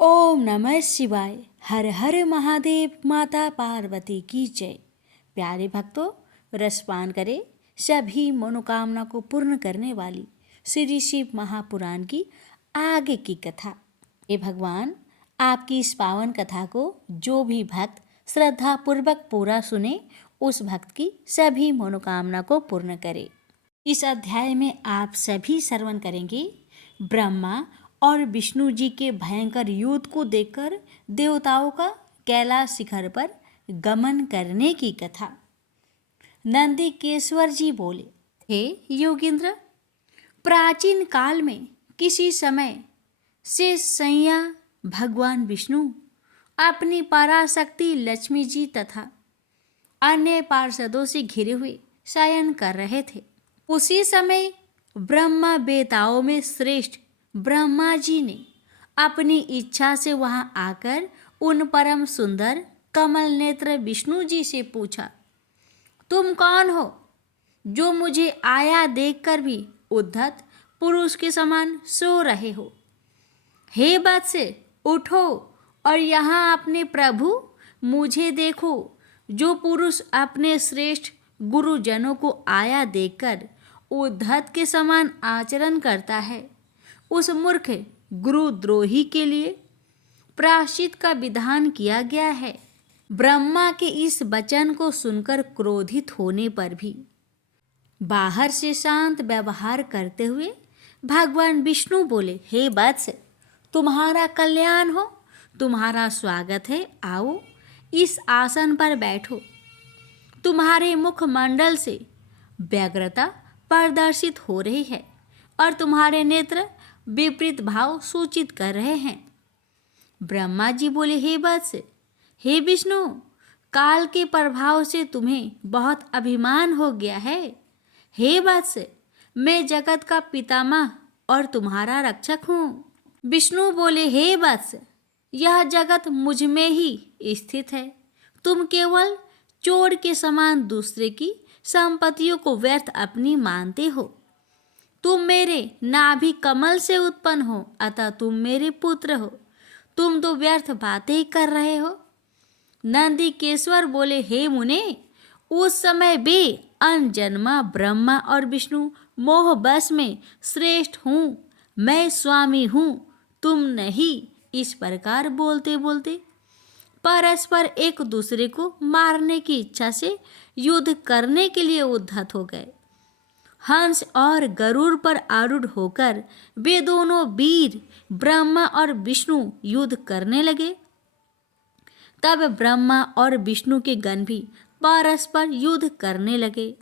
ओम नमः शिवाय। हर हर महादेव। माता पार्वती की जय। प्यारे भक्तों, रसपान करें सभी मनोकामना को पूर्ण करने वाली श्री शिव महापुराण की आगे की कथा। हे भगवान, आपकी इस पावन कथा को जो भी भक्त श्रद्धा पूर्वक पूरा सुने, उस भक्त की सभी मनोकामना को पूर्ण करे। इस अध्याय में आप सभी श्रवण करेंगे ब्रह्मा और विष्णु जी के भयंकर युद्ध को देखकर देवताओं का कैलाश शिखर पर गमन करने की कथा। नंदीकेश्वर जी बोले, हे योगींद्र, प्राचीन काल में किसी समय से सैया भगवान विष्णु अपनी पराशक्ति लक्ष्मी जी तथा अन्य पार्षदों से घिरे हुए शयन कर रहे थे। उसी समय ब्रह्मा बेताओं में श्रेष्ठ ब्रह्मा जी ने अपनी इच्छा से वहां आकर उन परम सुंदर कमल नेत्र विष्णु जी से पूछा, तुम कौन हो जो मुझे आया देखकर भी उद्धत पुरुष के समान सो रहे हो? हे वत्स, उठो और यहाँ अपने प्रभु मुझे देखो, जो पुरुष अपने श्रेष्ठ गुरुजनों को आया देखकर उद्धत के समान आचरण करता है, उस मूर्ख गुरुद्रोही के लिए प्रायश्चित का विधान किया गया है। ब्रह्मा के इस वचन को सुनकर क्रोधित होने पर भी बाहर से शांत व्यवहार करते हुए भगवान विष्णु बोले, हे वत्स, तुम्हारा कल्याण हो, तुम्हारा स्वागत है। आओ, इस आसन पर बैठो। तुम्हारे मुखमंडल से व्यग्रता प्रदर्शित हो रही है और तुम्हारे नेत्र विपरीत भाव सूचित कर रहे हैं। ब्रह्मा जी बोले, हे वत्स, हे विष्णु, काल के प्रभाव से तुम्हें बहुत अभिमान हो गया है। हे वत्स, मैं जगत का पितामह और तुम्हारा रक्षक हूँ। विष्णु बोले, हे वत्स, यह जगत मुझ में ही स्थित है। तुम केवल चोर के समान दूसरे की संपत्तियों को व्यर्थ अपनी मानते हो। तुम मेरे नाभि कमल से उत्पन्न हो, अतः तुम मेरे पुत्र हो। तुम तो व्यर्थ बातें कर रहे हो। नंदीकेश्वर बोले, हे मुने, उस समय वे अनजन्मा ब्रह्मा और विष्णु मोह बस में श्रेष्ठ हूँ, मैं स्वामी हूँ, तुम नहीं। इस प्रकार बोलते बोलते परस्पर एक दूसरे को मारने की इच्छा से युद्ध करने के लिए उद्धत हो गए। हंस और गरुड़ पर आरूढ़ होकर वे दोनों वीर ब्रह्मा और विष्णु युद्ध करने लगे। तब ब्रह्मा और विष्णु के गण भी परस्पर युद्ध करने लगे।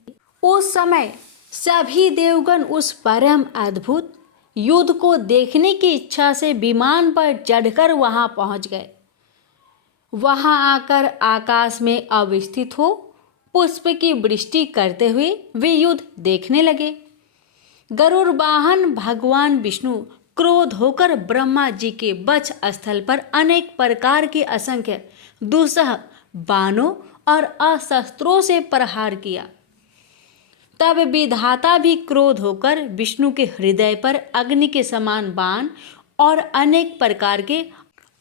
उस समय सभी देवगण उस परम अद्भुत युद्ध को देखने की इच्छा से विमान पर चढ़कर वहां पहुंच गए। वहां आकर आकाश में अवस्थित हो पुष्प की वृष्टि करते हुए वे युद्ध देखने लगे। गरुड़ वाहन भगवान विष्णु क्रोध होकर ब्रह्मा जी के वक्ष स्थल पर अनेक प्रकार के असंख्य दुस्सह बाणों और अस्त्रों से प्रहार किया। तब विधाता भी क्रोध होकर विष्णु के हृदय पर अग्नि के समान बाण और अनेक प्रकार के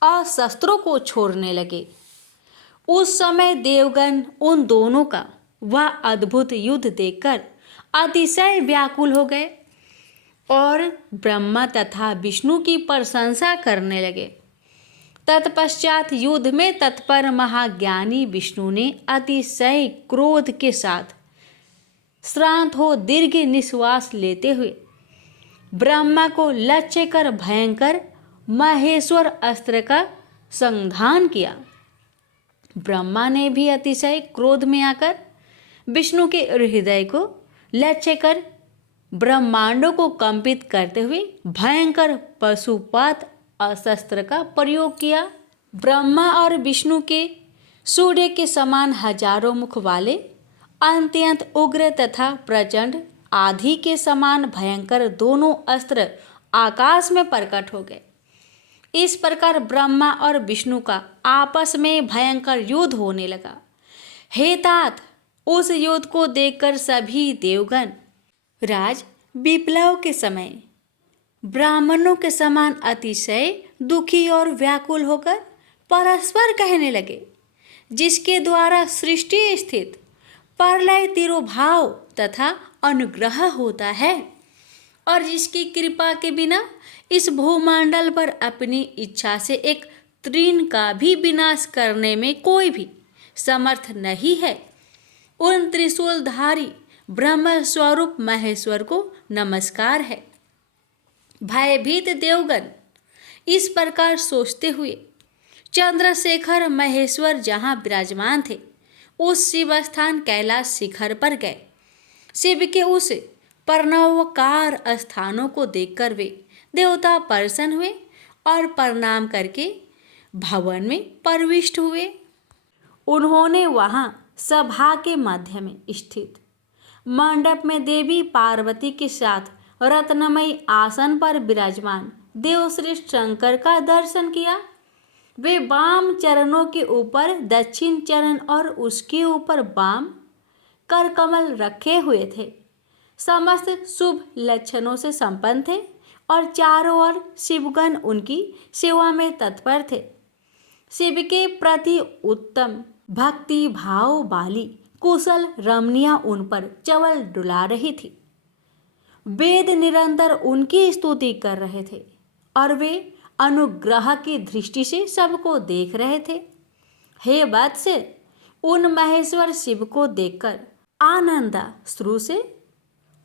अस्त्रों को छोड़ने लगे। उस समय देवगण उन दोनों का वह अद्भुत युद्ध देखकर अतिशय व्याकुल हो गए और ब्रह्मा तथा विष्णु की प्रशंसा करने लगे। तत्पश्चात युद्ध में तत्पर महाज्ञानी विष्णु ने अतिशय क्रोध के साथ श्रांत हो दीर्घ निश्वास लेते हुए ब्रह्मा को लक्ष्य कर भयंकर महेश्वर अस्त्र का संधान किया। ब्रह्मा ने भी अतिशय क्रोध में आकर विष्णु के हृदय को लक्ष्य कर ब्रह्मांडों को कंपित करते हुए भयंकर पशुपात अस्त्र का प्रयोग किया। ब्रह्मा और विष्णु के सूर्य के समान हजारों मुख वाले अत्यंत उग्र तथा प्रचंड आंधी के समान भयंकर दोनों अस्त्र आकाश में प्रकट हो गए। इस प्रकार ब्रह्मा और विष्णु का आपस में भयंकर युद्ध होने लगा। हे तात, उस युद्ध को देखकर सभी देवगण राज विप्लव के समय ब्राह्मणों के समान अतिशय दुखी और व्याकुल होकर परस्पर कहने लगे, जिसके द्वारा सृष्टि स्थित प्रलय तिरोभाव तथा अनुग्रह होता है और जिसकी कृपा के बिना इस भूमंडल पर अपनी इच्छा से एक तृण का भी विनाश करने में कोई भी समर्थ नहीं है, उन त्रिशूलधारी ब्रह्म स्वरूप महेश्वर को नमस्कार है। भयभीत देवगण इस प्रकार सोचते हुए चंद्रशेखर महेश्वर जहाँ विराजमान थे उस शिव स्थान कैलाश शिखर पर गए। शिव के उस प्रणवकार स्थानों को देखकर वे देवता प्रसन्न हुए और प्रणाम करके भवन में प्रविष्ट हुए। उन्होंने वहां सभा के मध्य में स्थित मंडप में देवी पार्वती के साथ रत्नमयी आसन पर विराजमान देवश्रेष्ठ शंकर का दर्शन किया। वे वाम चरणों के ऊपर दक्षिण चरण और उसके ऊपर वाम कर कमल रखे हुए थे। समस्त शुभ लक्षणों से संपन्न थे और चारों ओर शिवगण उनकी सेवा में तत्पर थे। शिव के प्रति उत्तम भक्ति भाव वाली कुशल रमणियां उन पर चवल डुला रही थी। वेद निरंतर उनकी स्तुति कर रहे थे और वे अनुग्रह की दृष्टि से सबको देख रहे थे। हे वत्स, उन महेश्वर शिव को देखकर आनंदाश्रु से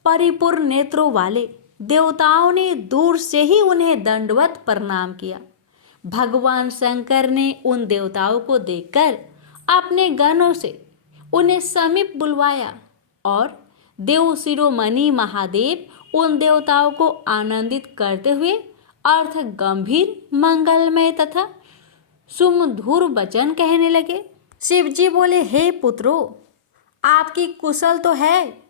परिपूर्ण नेत्रों वाले देवताओं ने दूर से ही उन्हें दंडवत प्रणाम किया। भगवान शंकर ने उन देवताओं को देखकर अपने गणों से उन्हें समीप बुलवाया और देव शिरोमणि महादेव उन देवताओं को आनंदित करते हुए अर्थ गंभीर मंगलमय तथा सुमधुर वचन कहने लगे। शिवजी बोले, हे पुत्रो, आपकी कुशल तो है।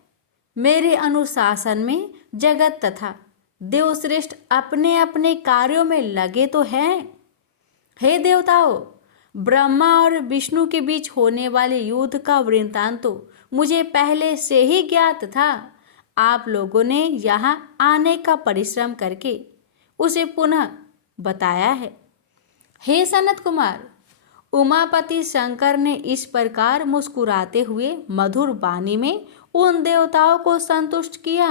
मेरे अनुशासन में जगत तथा देवश्रेष्ठ अपने अपने कार्यों में लगे तो हैं। हे देवताओं, ब्रह्मा और विष्णु के बीच होने वाले युद्ध का वृत्तांत तो मुझे पहले से ही ज्ञात था। आप लोगों ने यहाँ आने का परिश्रम करके उसे पुनः बताया है। हे सनत कुमार, उमापति शंकर ने इस प्रकार मुस्कुराते हुए मधुर वाणी में उन देवताओं को संतुष्ट किया।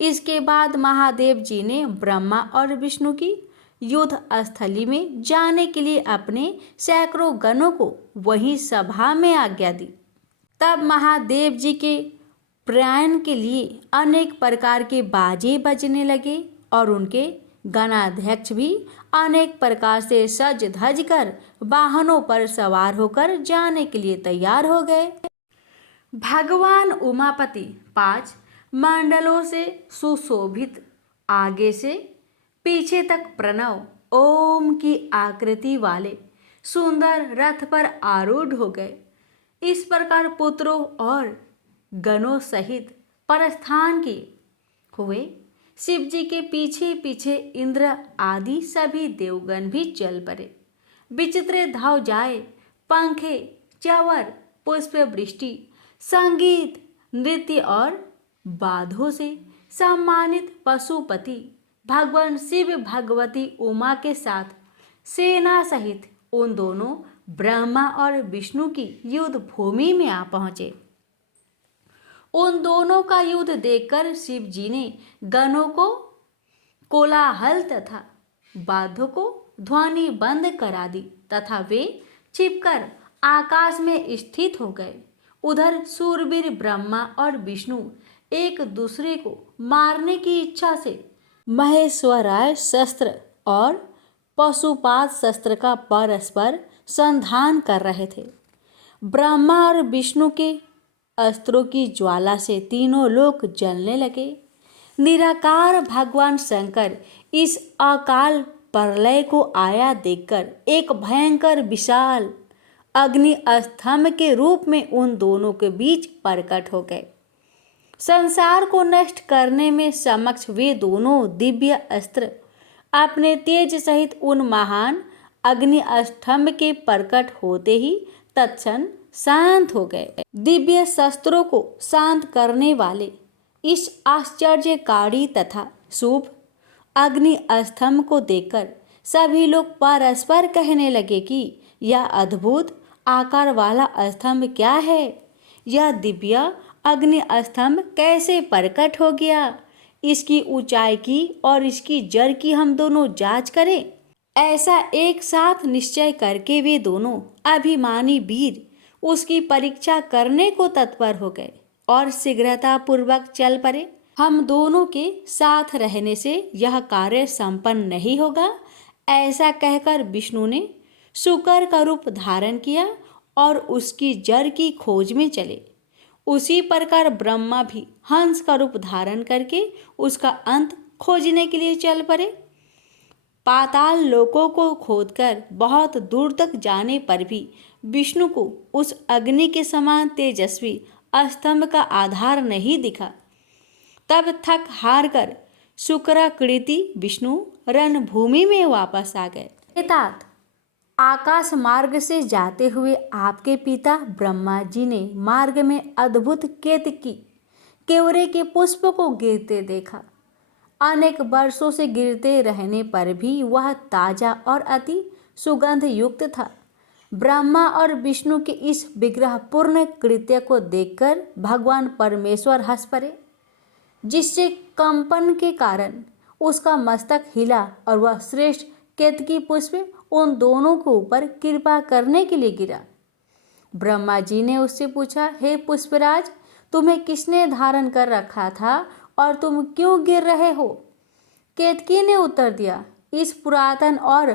इसके बाद महादेव जी ने ब्रह्मा और विष्णु की युद्ध स्थली में जाने के लिए अपने सैकड़ों गणों को वहीं सभा में आज्ञा दी। तब महादेव जी के प्रयाण के लिए अनेक प्रकार के बाजे बजने लगे और उनके गणाध्यक्ष भी अनेक प्रकार से सज धज कर वाहनों पर सवार होकर जाने के लिए तैयार हो गए। भगवान उमापति 5 मंडलों से सुशोभित आगे से पीछे तक प्रणव ओम की आकृति वाले सुंदर रथ पर आरूढ़ हो गए। इस प्रकार पुत्रों और गणों सहित प्रस्थान किए हुए शिव जी के पीछे पीछे इंद्र आदि सभी देवगण भी चल पड़े। विचित्र ध्वजाएं, पंखे, चवर, पुष्प वृष्टि, संगीत, नृत्य और बाधों से सम्मानित पशुपति भगवान शिव भगवती उमा के साथ सेना सहित उन दोनों ब्रह्मा और विष्णु की युद्ध भूमि में आ पहुँचे। उन दोनों का युद्ध देखकर शिव जी ने गणों को कोलाहल तथा बाधों को ध्वनि बंद करा दी तथा वे छिपकर आकाश में स्थित हो गए। उधर सूरवीर ब्रह्मा और विष्णु एक दूसरे को मारने की इच्छा से महेश्वराय शस्त्र और पशुपात शस्त्र का परस्पर संधान कर रहे थे। ब्रह्मा और विष्णु के अस्त्रों की ज्वाला से तीनों लोक जलने लगे। निराकार भगवान शंकर इस अकाल प्रलय को आया देखकर एक भयंकर विशाल अग्नि स्तंभ के रूप में उन दोनों के बीच प्रकट हो गए। संसार को नष्ट करने में समक्ष वे दोनों दिव्य अस्त्र अपने तेज सहित उन महान अग्नि स्तंभ के प्रकट होते ही तत्क्षण शांत हो गए। दिव्य शस्त्रों को शांत करने वाले इस आश्चर्यकारी तथा शुभ अग्नि स्तंभ को देखकर सभी लोग परस्पर कहने लगे कि यह अद्भुत आकार वाला स्तंभ क्या है। यह दिव्य अग्नि स्तंभ कैसे प्रकट हो गया। इसकी ऊंचाई की और इसकी जड़ की हम दोनों जांच करें। ऐसा एक साथ निश्चय करके वे दोनों अभिमानी वीर उसकी परीक्षा करने को तत्पर हो गए और शीघ्रता पूर्वक चल पड़े। हम दोनों के साथ रहने से यह कार्य संपन्न नहीं होगा, ऐसा कहकर विष्णु ने शुकर का रूप धारण किया और उसकी जड़ की खोज में चले। उसी प्रकार ब्रह्मा भी हंस का रूप धारण करके उसका अंत खोजने के लिए चल पड़े। पाताल लोकों को खोदकर बहुत दूर तक जाने पर भी विष्णु को उस अग्नि के समान तेजस्वी स्तंभ का आधार नहीं दिखा। तब थक हार कर शुक्राकृति विष्णु रणभूमि में वापस आ गए। तात आकाश मार्ग से जाते हुए आपके पिता ब्रह्मा जी ने मार्ग में अद्भुत केतकी केवरे के पुष्प को गिरते देखा। अनेक वर्षों से गिरते रहने पर भी वह ताजा और अति सुगंध युक्त था। ब्रह्मा और विष्णु के इस विग्रह पूर्ण कृत्य को देखकर भगवान परमेश्वर हंस पड़े, जिससे कंपन के कारण उसका मस्तक हिला और वह श्रेष्ठ केतकी पुष्प उन दोनों को ऊपर कृपा करने के लिए गिरा। ब्रह्मा जी ने उससे पूछा, हे पुष्पराज, तुम्हें किसने धारण कर रखा था और तुम क्यों गिर रहे हो? केतकी ने उत्तर दिया, इस पुरातन और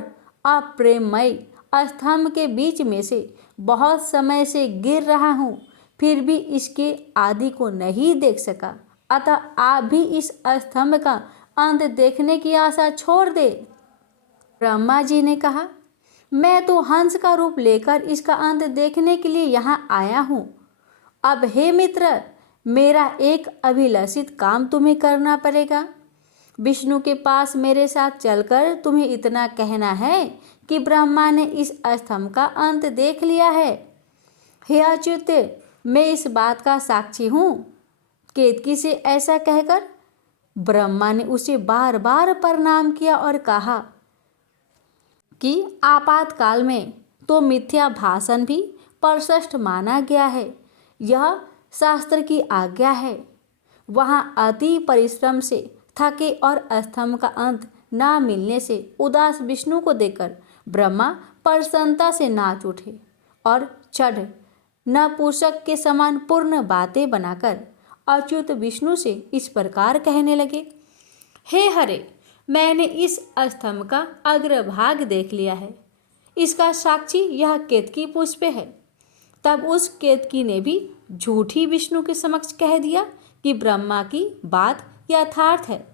अप्रेममय स्तंभ के बीच में से बहुत समय से गिर रहा हूँ, फिर भी इसके आदि को नहीं देख सका, अतः आप भी इस स्तंभ का अंत देखने की आशा छोड़ दे। ब्रह्मा जी ने कहा, मैं तो हंस का रूप लेकर इसका अंत देखने के लिए यहाँ आया हूँ। अब हे मित्र, मेरा एक अभिलषित काम तुम्हें करना पड़ेगा। विष्णु के पास मेरे साथ चलकर तुम्हें इतना कहना है कि ब्रह्मा ने इस स्तंभ का अंत देख लिया है। हे अच्युत, मैं इस बात का साक्षी हूँ। केतकी से ऐसा कहकर ब्रह्मा ने उसे बार बार प्रणाम किया और कहा कि आपातकाल में तो मिथ्या भाषण भी प्रशस्त माना गया है, यह शास्त्र की आज्ञा है। वहाँ अति परिश्रम से थके और स्तंभ का अंत ना मिलने से उदास विष्णु को देखकर ब्रह्मा प्रसन्नता से नाच उठे और चढ़ नपुंसक के समान पूर्ण बातें बनाकर अच्युत विष्णु से इस प्रकार कहने लगे, हे हरे, मैंने इस स्तंभ का अग्रभाग देख लिया है, इसका साक्षी यह केतकी पुष्प है। तब उस केतकी ने भी झूठी विष्णु के समक्ष कह दिया कि ब्रह्मा की बात यथार्थ है।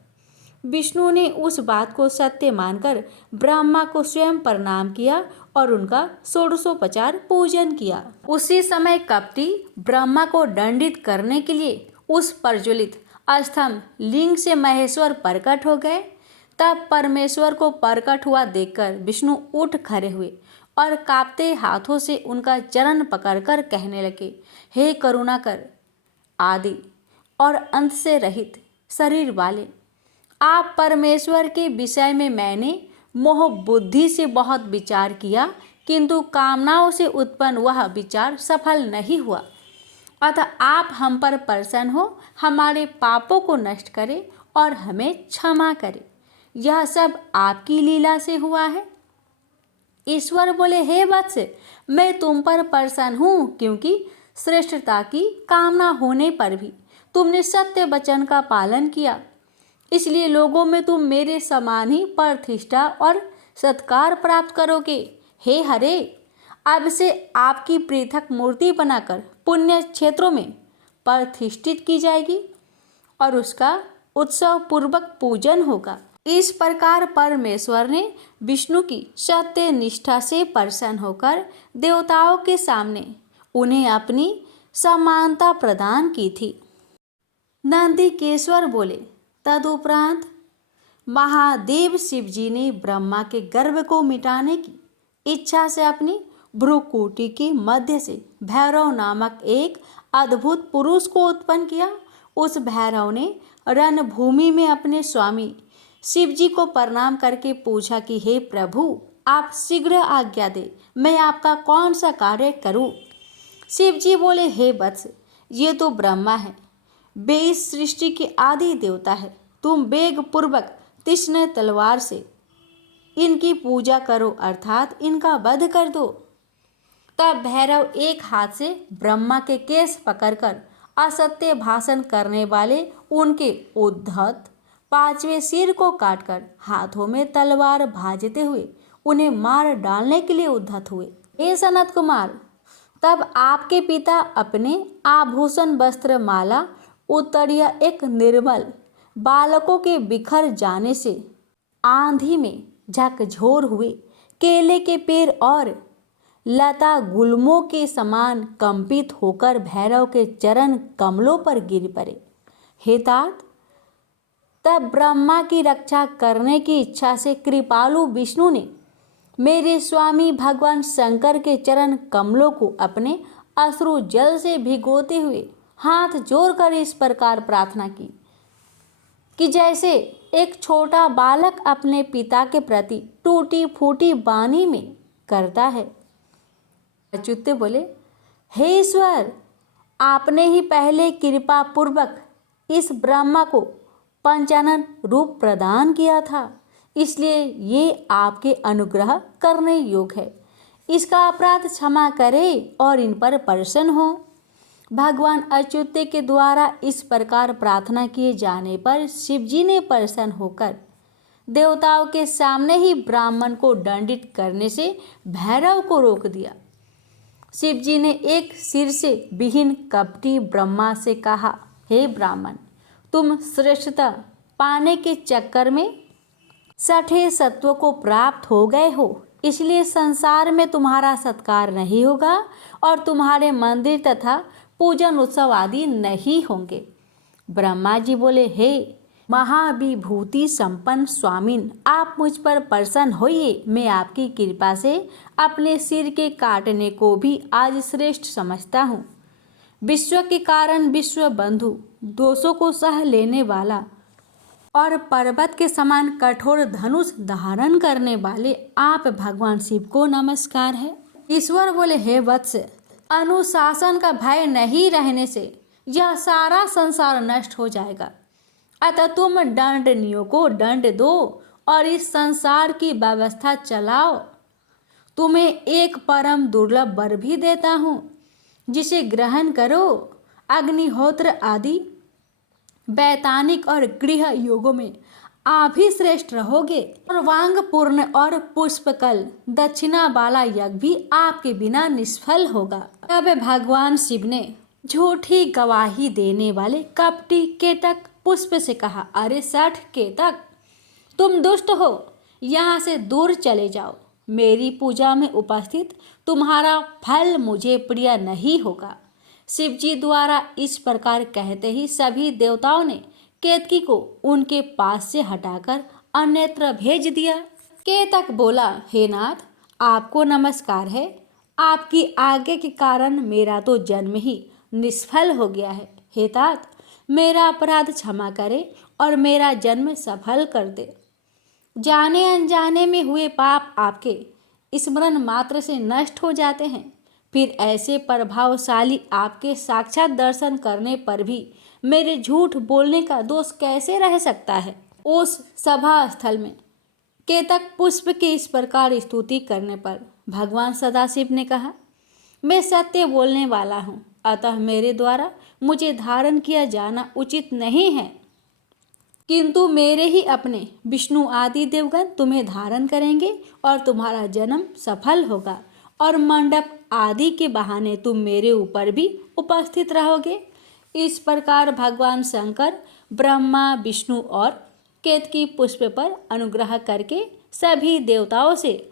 विष्णु ने उस बात को सत्य मानकर ब्रह्मा को स्वयं प्रणाम किया और उनका षोडशोपचार पूजन किया। उसी समय कपटी ब्रह्मा को दंडित करने के लिए उस प्रज्वलित स्तंभ लिंग से महेश्वर प्रकट हो गए। तब परमेश्वर को प्रकट हुआ देखकर विष्णु उठ खड़े हुए और कांपते हाथों से उनका चरण पकड़कर कहने लगे, हे करुणा कर, आदि और अंत से रहित शरीर वाले, आप परमेश्वर के विषय में मैंने मोह बुद्धि से बहुत विचार किया, किंतु कामनाओं से उत्पन्न वह विचार सफल नहीं हुआ। अतः आप हम पर प्रसन्न हो, हमारे पापों को नष्ट करें और हमें क्षमा करें। यह सब आपकी लीला से हुआ है। ईश्वर बोले, हे वत्स, मैं तुम पर प्रसन्न हूँ, क्योंकि श्रेष्ठता की कामना होने पर भी तुमने सत्य वचन का पालन किया। इसलिए लोगों में तुम मेरे समान ही प्रतिष्ठा और सत्कार प्राप्त करोगे। हे हरे, अब से आपकी पृथक मूर्ति बनाकर पुण्य क्षेत्रों में प्रतिष्ठित की जाएगी और उसका उत्सव पूर्वक पूजन होगा। इस प्रकार परमेश्वर ने विष्णु की सत्य निष्ठा से प्रसन्न होकर देवताओं के सामने उन्हें अपनी समानता प्रदान की थी। नंदिकेश्वर बोले, तदुपरांत महादेव शिव जी ने ब्रह्मा के गर्भ को मिटाने की इच्छा से अपनी भ्रुकुटी के मध्य से भैरव नामक एक अद्भुत पुरुष को उत्पन्न किया। उस भैरव ने रणभूमि में अपने स्वामी शिव जी को प्रणाम करके पूछा कि हे प्रभु, आप शीघ्र आज्ञा दे, मैं आपका कौन सा कार्य करूं। शिव जी बोले, हे वत्स, ये तो ब्रह्मा है, वे इस सृष्टि के आदि देवता है। तुम वेग पूर्वक तीक्ष्ण तलवार से इनकी पूजा करो, अर्थात इनका वध कर दो। तब भैरव एक हाथ से ब्रह्मा के केस पकड़कर असत्य भाषण करने वाले उनके उद्धत पांचवें सिर को काटकर हाथों में तलवार भाजते हुए उन्हें मार डालने के लिए उद्धत हुए। हे सनत कुमार, तब आपके पिता अपने आभूषण वस्त्र माला उत्तरीय एक निर्मल बालकों के बिखर जाने से आंधी में झकझोर हुए केले के पेड़ और लता गुल्मों के समान कंपित होकर भैरव के चरण कमलों पर गिर पड़े। हे तात, तब ब्रह्मा की रक्षा करने की इच्छा से कृपालु विष्णु ने मेरे स्वामी भगवान शंकर के चरण कमलों को अपने अश्रु जल से भिगोते हुए हाथ जोड़कर इस प्रकार प्रार्थना की कि जैसे एक छोटा बालक अपने पिता के प्रति टूटी फूटी वाणी में करता है। अच्युत बोले, हे ईश्वर, आपने ही पहले कृपा पूर्वक इस ब्रह्मा को पंचानन रूप प्रदान किया था, इसलिए ये आपके अनुग्रह करने योग्य है। इसका अपराध क्षमा करें और इन पर प्रसन्न हो। भगवान अच्युत के द्वारा इस प्रकार प्रार्थना किए जाने पर शिवजी ने प्रसन्न होकर देवताओं के सामने ही ब्राह्मण को दंडित करने से भैरव को रोक दिया। शिवजी ने एक सिर से विहीन कपटी ब्रह्मा से कहा, हे ब्राह्मण, तुम श्रेष्ठता पाने के चक्कर में छठे सत्व को प्राप्त हो गए हो, इसलिए संसार में तुम्हारा सत्कार नहीं होगा और तुम्हारे मंदिर तथा पूजन उत्सव आदि नहीं होंगे। ब्रह्मा जी बोले, हे महाविभूति संपन्न स्वामिन, आप मुझ पर प्रसन्न होइए। मैं आपकी कृपा से अपने सिर के काटने को भी आज श्रेष्ठ समझता हूँ। विश्व के कारण विश्व बंधु, दोषों को सह लेने वाला और पर्वत के समान कठोर धनुष धारण करने वाले आप भगवान शिव को नमस्कार है। ईश्वर बोले, हे वत्स, अनुशासन का भय नहीं रहने से यह सारा संसार नष्ट हो जाएगा। अतः तुम दंडनीयों को दंड दो और इस संसार की व्यवस्था चलाओ। तुम्हें एक परम दुर्लभ वर भी देता हूँ, जिसे ग्रहण करो। अग्निहोत्र आदि वैतानिक और गृह योगों में आप ही श्रेष्ठ रहोगे और वांग पूर्ण और पुष्पकल दक्षिणा वाला यज्ञ भी आपके बिना निष्फल होगा। तब भगवान शिव ने झूठी गवाही देने वाले कपटी केतक पुष्प से कहा, अरे सठ केतक, तुम दुष्ट हो, यहाँ से दूर चले जाओ। मेरी पूजा में उपस्थित तुम्हारा फल मुझे प्रिय नहीं होगा। शिवजी द्वारा इस प्रकार कहते ही सभी देवताओं ने केतकी को उनके पास से हटाकर अन्यत्र भेज दिया। केतक बोला, हे नाथ, आपको नमस्कार है। आपकी आज्ञा के कारण मेरा तो जन्म ही निष्फल हो गया है। हे तात, मेरा अपराध क्षमा करे और मेरा जन्म सफल कर दे। जाने अनजाने में हुए पाप आपके स्मरण मात्र से नष्ट हो जाते हैं। फिर ऐसे प्रभावशाली आपके साक्षात दर्शन करने पर भी मेरे झूठ बोलने का दोष कैसे रह सकता है। उस सभा स्थल में केतक पुष्प की इस प्रकार स्तुति करने पर भगवान सदाशिव ने कहा, मैं सत्य बोलने वाला हूँ, अतः मेरे द्वारा मुझे धारण किया जाना उचित नहीं है, किंतु मेरे ही अपने विष्णु आदि देवगण तुम्हें धारण करेंगे और तुम्हारा जन्म सफल होगा और मंडप आदि के बहाने तुम मेरे ऊपर भी उपस्थित रहोगे। इस प्रकार भगवान शंकर ब्रह्मा, विष्णु और केतकी पुष्प पर अनुग्रह करके सभी देवताओं से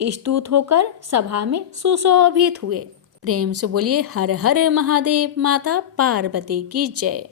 स्तुत होकर सभा में सुशोभित हुए। प्रेम से बोलिए हर हर महादेव। माता पार्वती की जय।